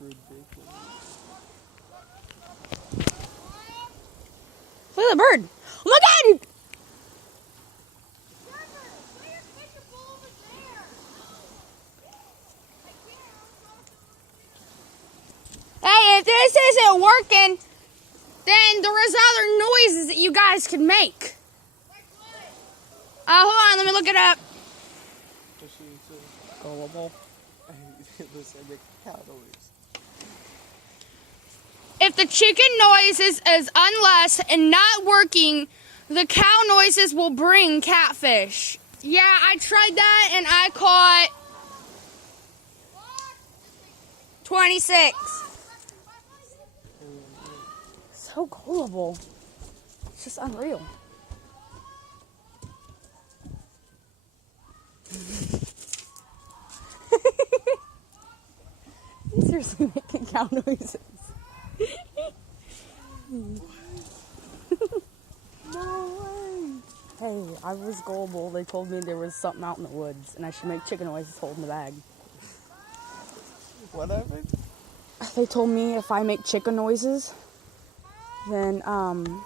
Ridiculous. Look at the bird. Oh my God! Hey, if this isn't working, then there's other noises that you guys can make. Hold on, let me look it up. Gullible. Listen, the cow noise. If the chicken noises is unless and not working, the cow noises will bring catfish. Yeah, I tried that and I caught 26. So gullible. It's just unreal. He's seriously making cow noises. No way. Hey, I was gullible. They told me there was something out in the woods and I should make chicken noises holding the bag. What happened? They told me if I make chicken noises, then I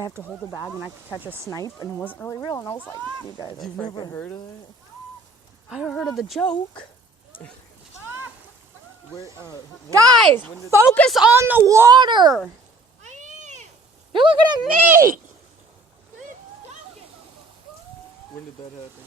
have to hold the bag and I could catch a snipe, and it wasn't really real. And I was like, you guys are You've freaking. never heard of that? I heard of the joke. Where, Guys, focus on the water. You're looking at me. When did that happen?